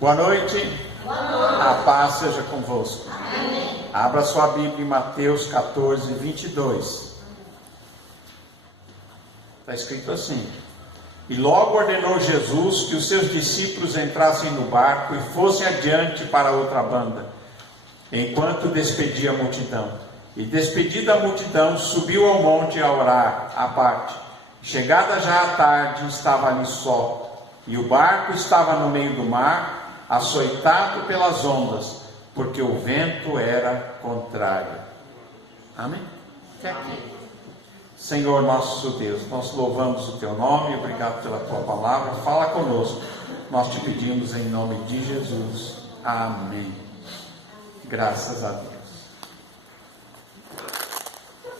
Boa noite. Boa noite. A paz seja convosco. Amém. Abra sua Bíblia em Mateus 14, 22. Está escrito assim: E logo ordenou Jesus que os seus discípulos entrassem no barco e fossem adiante para outra banda, enquanto despedia a multidão. E despedida a multidão, subiu ao monte a orar à parte. Chegada já a tarde, estava ali só, e o barco estava no meio do mar, açoitado pelas ondas, porque o vento era contrário. Amém? Amém. Senhor nosso Deus, nós louvamos o Teu nome, obrigado pela Tua palavra, fala conosco, nós te pedimos em nome de Jesus. Amém. Graças a Deus.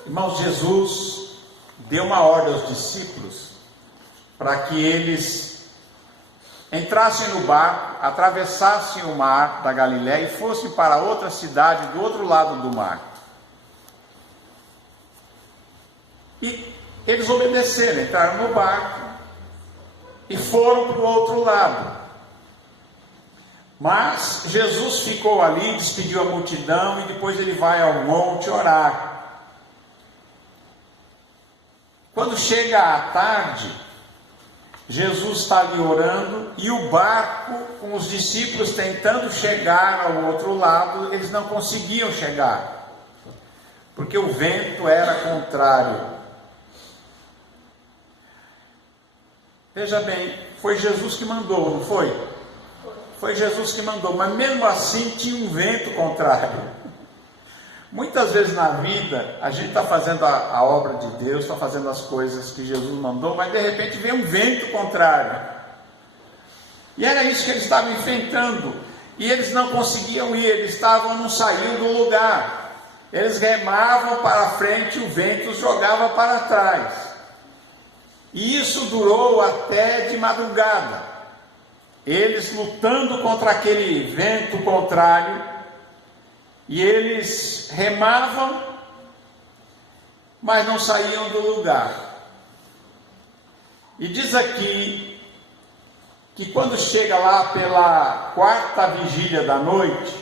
Irmãos, Jesus deu uma ordem aos discípulos para que eles entrassem no barco, atravessassem o mar da Galiléia e fossem para outra cidade do outro lado do mar. E eles obedeceram, entraram no barco e foram para o outro lado. Mas Jesus ficou ali, despediu a multidão e depois ele vai ao monte orar. Quando chega à tarde, Jesus está ali orando e o barco, com os discípulos tentando chegar ao outro lado, eles não conseguiam chegar, porque o vento era contrário. Veja bem, foi Jesus que mandou, não foi? Foi Jesus que mandou, mas mesmo assim tinha um vento contrário. Muitas vezes na vida, a gente está fazendo a obra de Deus, está fazendo as coisas que Jesus mandou, mas de repente vem um vento contrário. E era isso que eles estavam enfrentando. E eles não conseguiam ir, eles não saíam do lugar. Eles remavam para frente, o vento os jogava para trás. E isso durou até de madrugada. Eles lutando contra aquele vento contrário. E eles remavam, mas não saíam do lugar. E diz aqui que quando chega lá pela quarta vigília da noite,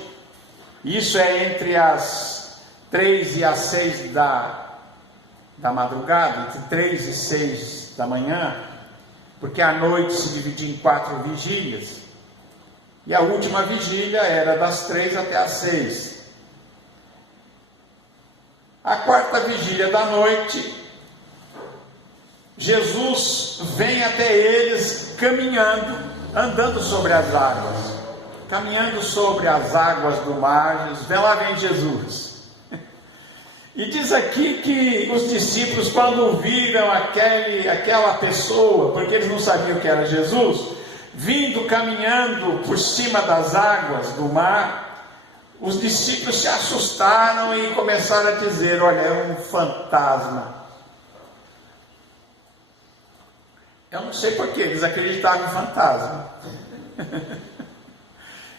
isso é entre as 3 e as 6 da madrugada, entre 3 e 6 da manhã, porque a noite se dividia em 4 vigílias, e a última vigília era das 3 até as 6. A quarta vigília da noite, Jesus vem até eles caminhando, andando sobre as águas, caminhando sobre as águas do mar. Vem Jesus. E diz aqui que os discípulos, quando viram aquela pessoa, porque eles não sabiam que era Jesus, vindo caminhando por cima das águas do mar, os discípulos se assustaram e começaram a dizer: olha, é um fantasma. Eu não sei porquê, eles acreditavam em fantasma.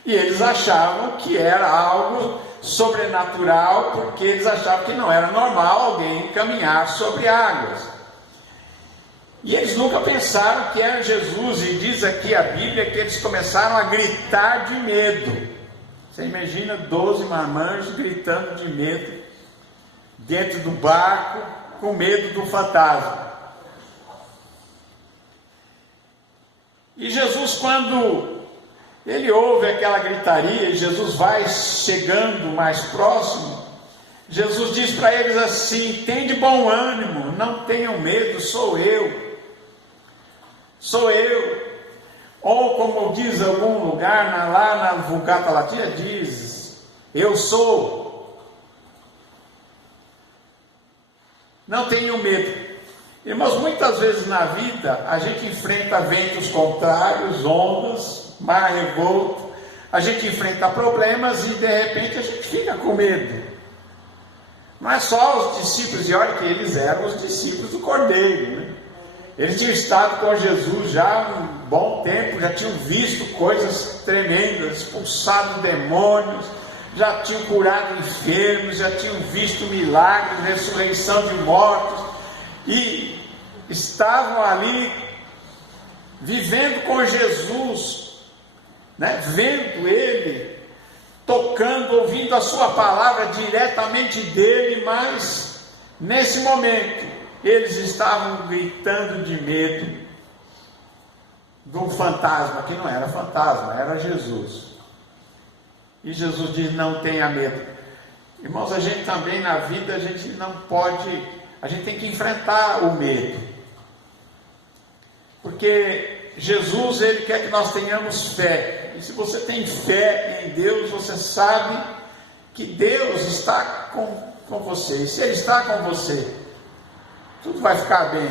E eles achavam que era algo sobrenatural, porque eles achavam que não era normal alguém caminhar sobre águas. E eles nunca pensaram que era Jesus, e diz aqui a Bíblia que eles começaram a gritar de medo. Você imagina 12 marmanjos gritando de medo dentro do barco, com medo do fantasma. E Jesus, quando ele ouve aquela gritaria, e Jesus vai chegando mais próximo, Jesus diz para eles assim: tem de bom ânimo, não tenham medo, sou eu. Sou eu. Ou como diz algum lugar, lá na Vulgata Latina, diz: eu sou. Não tenham medo. Irmãos, muitas vezes na vida, a gente enfrenta ventos contrários, ondas, mar revolto, a gente enfrenta problemas e de repente a gente fica com medo. Não é só os discípulos, e olha que eles eram os discípulos do Cordeiro, né? Eles tinham estado com Jesus já há um bom tempo, já tinham visto coisas tremendas, expulsado demônios, já tinham curado enfermos, já tinham visto milagres, ressurreição de mortos, e estavam ali vivendo com Jesus né? Vendo ele, tocando, ouvindo a sua palavra diretamente dele, mas nesse momento eles estavam gritando de medo de um fantasma, que não era fantasma, era Jesus. E Jesus diz: não tenha medo. Irmãos, a gente também na vida, a gente não pode, a gente tem que enfrentar o medo, porque Jesus, ele quer que nós tenhamos fé. E se você tem fé em Deus, você sabe que Deus está com você. E se Ele está com você, tudo vai ficar bem.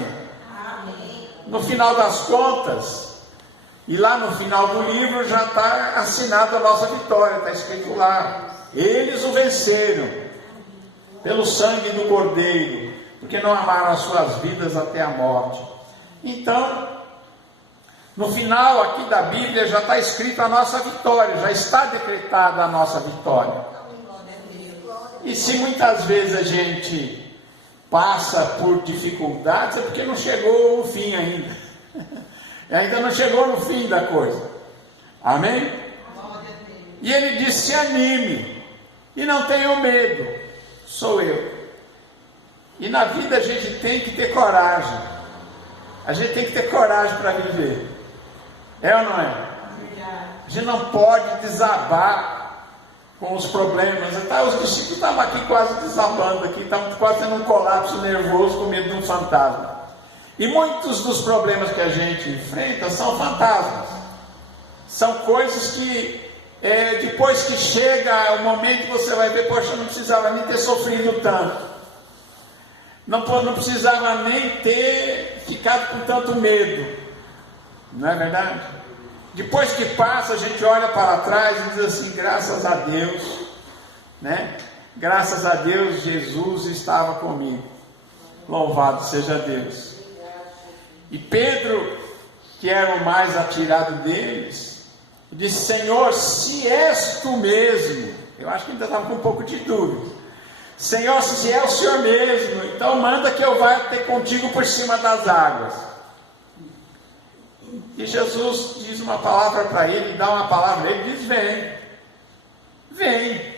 Amém. No final das contas, e lá no final do livro já está assinado a nossa vitória, está escrito lá: eles o venceram pelo sangue do Cordeiro, porque não amaram as suas vidas até a morte. Então, no final aqui da Bíblia já está escrito a nossa vitória, já está decretada a nossa vitória. E se muitas vezes a gente passa por dificuldades, é porque não chegou o fim ainda. Ainda não chegou no fim da coisa. Amém? E ele diz: se anime e não tenha medo, sou eu. E na vida a gente tem que ter coragem. A gente tem que ter coragem para viver. É ou não é? A gente não pode desabar com os problemas. Então, os discípulos estavam aqui quase desabando, estavam quase tendo um colapso nervoso com medo de um fantasma. E muitos dos problemas que a gente enfrenta são fantasmas. São coisas que, depois que chega o momento, você vai ver: poxa, não precisava nem ter sofrido tanto. Não precisava nem ter ficado com tanto medo. Não é verdade? Depois que passa, a gente olha para trás e diz assim: graças a Deus, né? Graças a Deus, Jesus estava comigo. Louvado seja Deus. E Pedro, que era o mais atirado deles, disse: Senhor, se és tu mesmo. Eu acho que ainda estava com um pouco de dúvida. Senhor, se é o Senhor mesmo, então manda que eu vá ter contigo por cima das águas. E Jesus diz uma palavra para ele, dá uma palavra a ele, diz: vem, vem.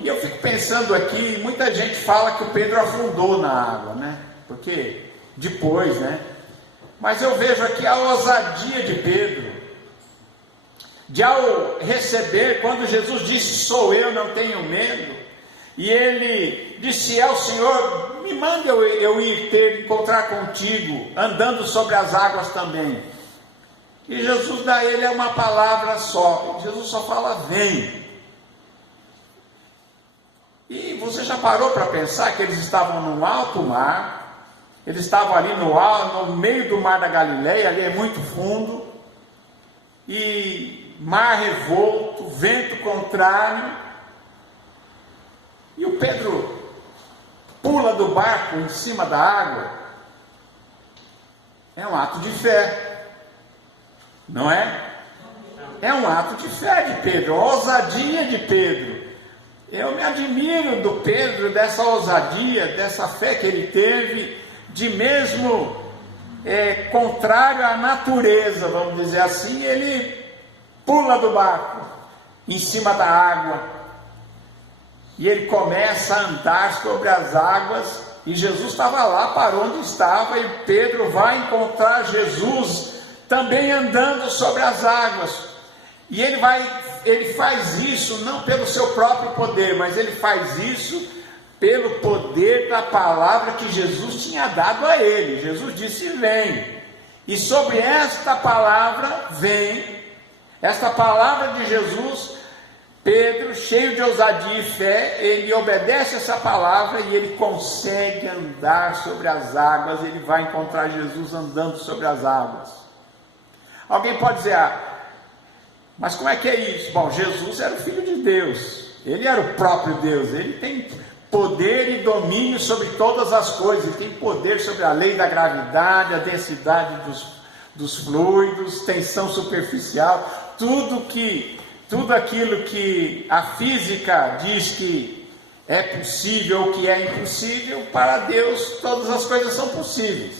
E eu fico pensando aqui, muita gente fala que o Pedro afundou na água, né? Porque depois, né? Mas eu vejo aqui a ousadia de Pedro, de ao receber, quando Jesus disse: sou eu, não tenho medo. E ele disse: é o Senhor, me manda eu ir encontrar contigo, andando sobre as águas também. E Jesus dá a ele uma palavra só. Jesus só fala: vem. E você já parou para pensar que eles estavam num alto mar? Eles estavam ali no meio do mar da Galileia, ali é muito fundo, e mar revolto, vento contrário. E o Pedro pula do barco em cima da água. É um ato de fé, não é? É um ato de fé de Pedro, a ousadia de Pedro. Eu me admiro do Pedro, dessa ousadia, dessa fé que ele teve, de mesmo contrário à natureza, vamos dizer assim, ele pula do barco em cima da água. E ele começa a andar sobre as águas, e Jesus estava lá, parou onde estava, e Pedro vai encontrar Jesus também andando sobre as águas. E ele faz isso não pelo seu próprio poder, mas ele faz isso pelo poder da palavra que Jesus tinha dado a ele. Jesus disse: vem. E sobre esta palavra, vem, esta palavra de Jesus, Pedro, cheio de ousadia e fé, ele obedece essa palavra e ele consegue andar sobre as águas. Ele vai encontrar Jesus andando sobre as águas. Alguém pode dizer: mas como é que é isso? Bom, Jesus era o Filho de Deus, ele era o próprio Deus, ele tem poder e domínio sobre todas as coisas, ele tem poder sobre a lei da gravidade, a densidade dos fluidos, tensão superficial, tudo aquilo que a física diz que é possível ou que é impossível, para Deus todas as coisas são possíveis.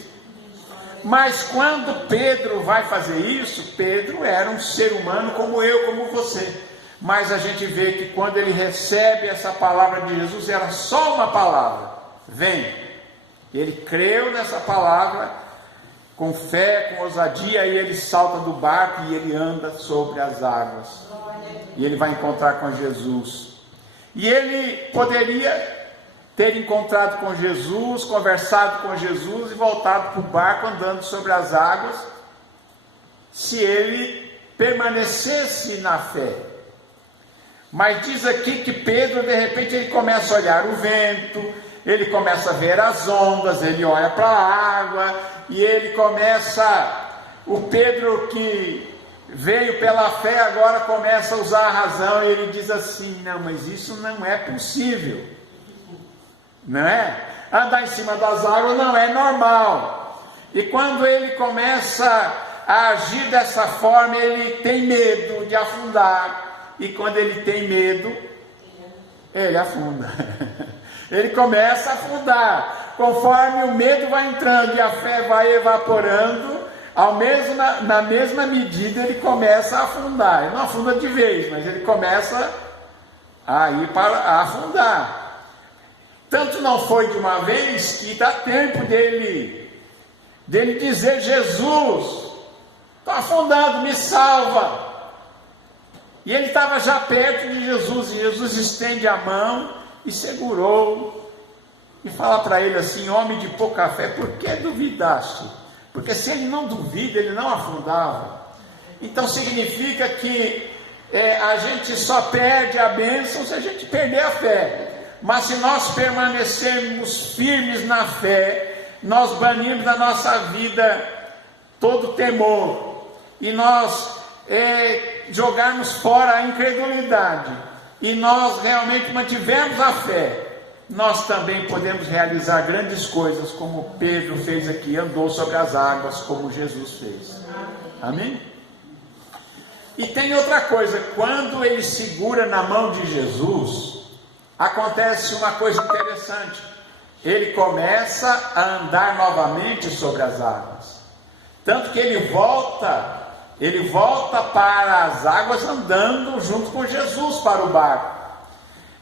Mas quando Pedro vai fazer isso, Pedro era um ser humano como eu, como você. Mas a gente vê que quando ele recebe essa palavra de Jesus, era só uma palavra: vem. Ele creu nessa palavra com fé, com ousadia, e ele salta do barco e ele anda sobre as águas. E ele vai encontrar com Jesus. E ele poderia ter encontrado com Jesus, conversado com Jesus e voltado para o barco andando sobre as águas, se ele permanecesse na fé. Mas diz aqui que Pedro, de repente, ele começa a olhar o vento, ele começa a ver as ondas, ele olha para a água, e ele começa, o Pedro que veio pela fé, agora começa a usar a razão, e ele diz assim: não, mas isso não é possível, não é? Andar em cima das águas não é normal. E quando ele começa a agir dessa forma, ele tem medo de afundar, e quando ele tem medo, ele afunda. Ele começa a afundar, conforme o medo vai entrando e a fé vai evaporando, na mesma medida ele começa a afundar. Ele não afunda de vez, mas ele começa a ir para a afundar. Tanto não foi de uma vez que dá tempo dele dizer: Jesus, estou afundando, me salva. E ele estava já perto de Jesus, e Jesus estende a mão e segurou, e fala para ele assim: homem de pouca fé, por que duvidaste? Porque se ele não duvida, ele não afundava. Então significa que a gente só perde a bênção se a gente perder a fé. Mas se nós permanecermos firmes na fé, nós banimos da nossa vida todo temor, e nós jogarmos fora a incredulidade, e nós realmente mantivermos a fé, nós também podemos realizar grandes coisas, como Pedro fez aqui, andou sobre as águas, como Jesus fez. Amém? E tem outra coisa: quando ele segura na mão de Jesus, acontece uma coisa interessante. Ele começa a andar novamente sobre as águas, tanto que ele volta para as águas andando junto com Jesus para o barco,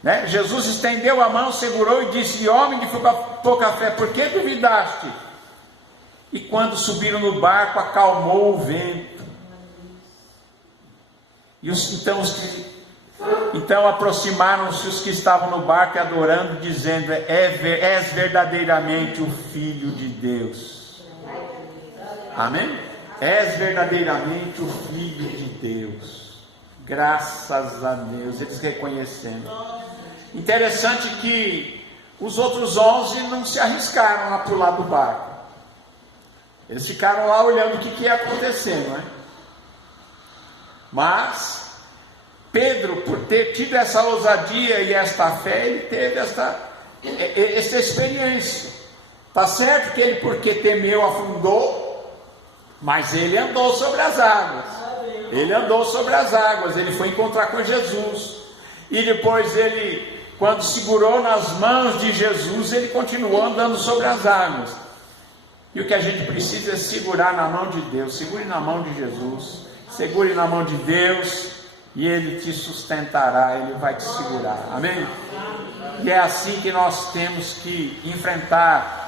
né? Jesus estendeu a mão, segurou e disse: homem de pouca fé, por que duvidaste? E quando subiram no barco, acalmou o vento. E então aproximaram-se os que estavam no barco, adorando, dizendo: és verdadeiramente o Filho de Deus. Amém? És verdadeiramente o Filho de Deus. Graças a Deus, eles reconhecendo. Interessante que os outros 11 não se arriscaram a pular do barco. Eles ficaram lá olhando o que ia acontecer, não é? Mas Pedro, por ter tido essa ousadia e esta fé, ele teve essa experiência. Está certo que ele, porque temeu, afundou, mas ele andou sobre as águas. Ele andou sobre as águas, ele foi encontrar com Jesus. E depois ele, quando segurou nas mãos de Jesus, ele continuou andando sobre as águas. E o que a gente precisa é segurar na mão de Deus. Segure na mão de Jesus, segure na mão de Deus, e Ele te sustentará, Ele vai te segurar. Amém? E é assim que nós temos que enfrentar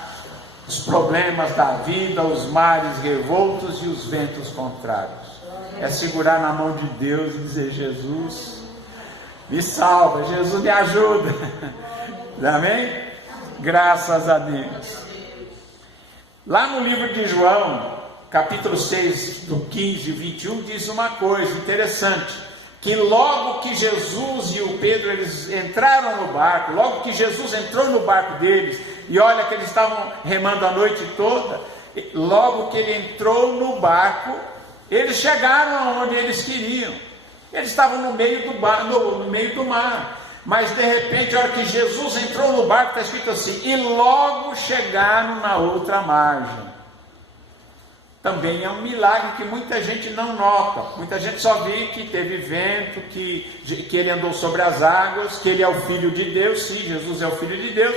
os problemas da vida, os mares revoltos e os ventos contrários. É segurar na mão de Deus e dizer: Jesus, me salva, Jesus, me ajuda. Amém? Graças a Deus. Lá no livro de João, capítulo 6, do 15 e 21, diz uma coisa interessante: que logo que Jesus e o Pedro, eles entraram no barco, logo que Jesus entrou no barco deles, e olha que eles estavam remando a noite toda, logo que ele entrou no barco, eles chegaram onde eles queriam. Eles estavam no meio do mar, mas de repente, a hora que Jesus entrou no barco, está escrito assim: e logo chegaram na outra margem. Também é um milagre que muita gente não nota. Muita gente só vê que teve vento, que ele andou sobre as águas, que ele é o Filho de Deus. Sim, Jesus é o Filho de Deus,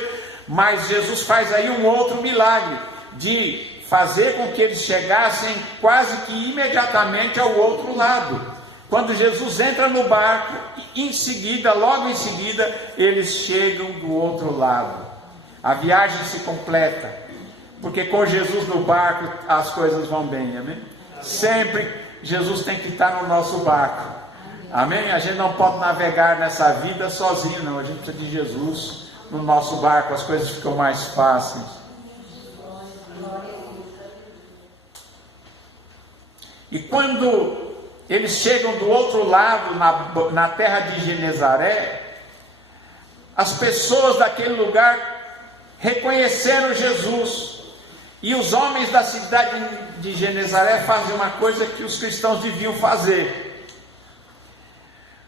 mas Jesus faz aí um outro milagre, de fazer com que eles chegassem quase que imediatamente ao outro lado. Quando Jesus entra no barco, logo em seguida, eles chegam do outro lado. A viagem se completa, porque com Jesus no barco as coisas vão bem, amém? Sempre Jesus tem que estar no nosso barco, amém? A gente não pode navegar nessa vida sozinho, não. A gente precisa de Jesus no nosso barco, as coisas ficam mais fáceis. E quando eles chegam do outro lado, na terra de Genezaré, as pessoas daquele lugar reconheceram Jesus. E os homens da cidade de Genezaré fazem uma coisa que os cristãos deviam fazer.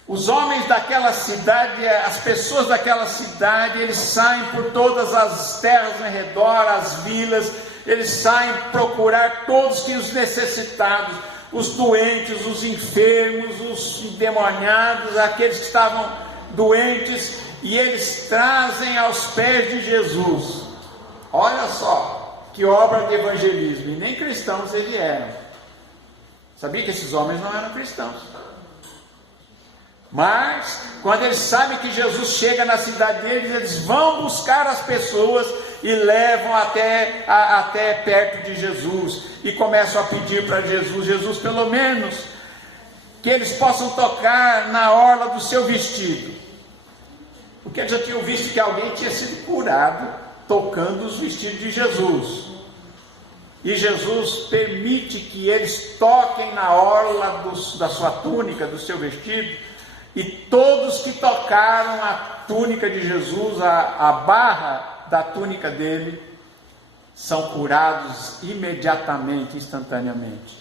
Os homens daquela cidade, as pessoas daquela cidade, eles saem por todas as terras ao redor, as vilas, eles saem procurar todos que os necessitados, os doentes, os enfermos, os endemoniados, aqueles que estavam doentes, e eles trazem aos pés de Jesus. Olha só que obra de evangelismo. E nem cristãos eles eram. Sabia que esses homens não eram cristãos? Mas quando eles sabem que Jesus chega na cidade deles, eles vão buscar as pessoas e levam até perto de Jesus, e começam a pedir para Jesus, pelo menos que eles possam tocar na orla do seu vestido, porque eles já tinham visto que alguém tinha sido curado tocando os vestidos de Jesus, e Jesus permite que eles toquem na orla da sua túnica, do seu vestido, e todos que tocaram a túnica de Jesus, a barra da túnica dele, são curados imediatamente, instantaneamente.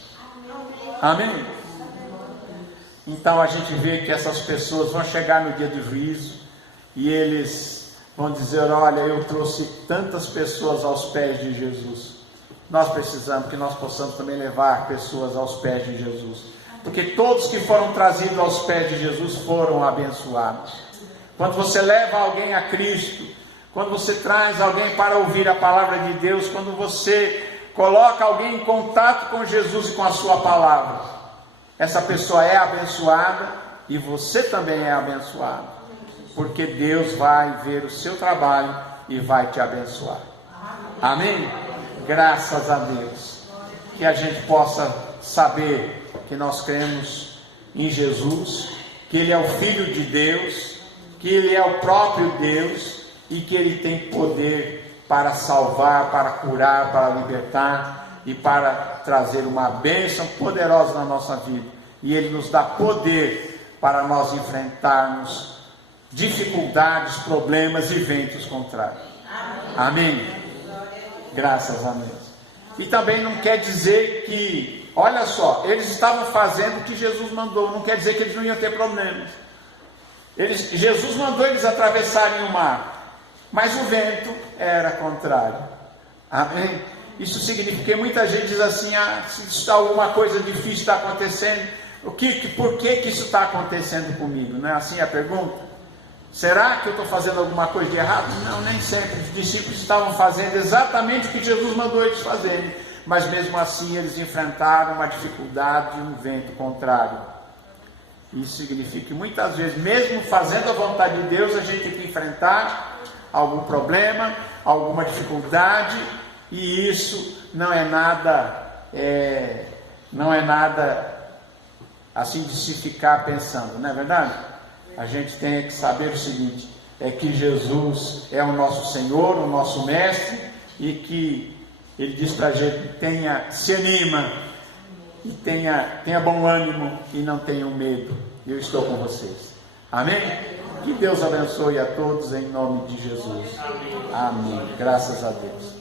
Amém? Então a gente vê que essas pessoas vão chegar no dia do juízo e eles vão dizer: olha, eu trouxe tantas pessoas aos pés de Jesus. Nós precisamos que nós possamos também levar pessoas aos pés de Jesus, porque todos que foram trazidos aos pés de Jesus foram abençoados. Quando você leva alguém a Cristo, quando você traz alguém para ouvir a palavra de Deus, quando você coloca alguém em contato com Jesus e com a sua palavra, essa pessoa é abençoada e você também é abençoado, porque Deus vai ver o seu trabalho e vai te abençoar. Amém? Graças a Deus. Que a gente possa saber que nós cremos em Jesus, que Ele é o Filho de Deus, que Ele é o próprio Deus, e que Ele tem poder para salvar, para curar, para libertar e para trazer uma bênção poderosa na nossa vida. E Ele nos dá poder para nós enfrentarmos dificuldades, problemas e ventos contrários. Amém? Graças a Deus. E também não quer dizer que, olha só, eles estavam fazendo o que Jesus mandou, não quer dizer que eles não iam ter problemas. Jesus mandou eles atravessarem o mar, mas o vento era contrário. Amém? Isso significa que muita gente diz assim: se alguma coisa difícil está acontecendo, por que isso está acontecendo comigo? Não é assim a pergunta? Será que eu estou fazendo alguma coisa de errado? Não, nem sempre. Os discípulos estavam fazendo exatamente o que Jesus mandou eles fazerem, mas mesmo assim eles enfrentaram uma dificuldade e um vento contrário. Isso significa que muitas vezes, mesmo fazendo a vontade de Deus, a gente tem que enfrentar algum problema, alguma dificuldade, e isso não é nada assim de se ficar pensando, não é verdade? A gente tem que saber o seguinte: é que Jesus é o nosso Senhor, o nosso Mestre, e que Ele diz para a gente: se anima, e tenha bom ânimo, e não tenham medo, eu estou com vocês. Amém? Que Deus abençoe a todos em nome de Jesus. Amém. Graças a Deus.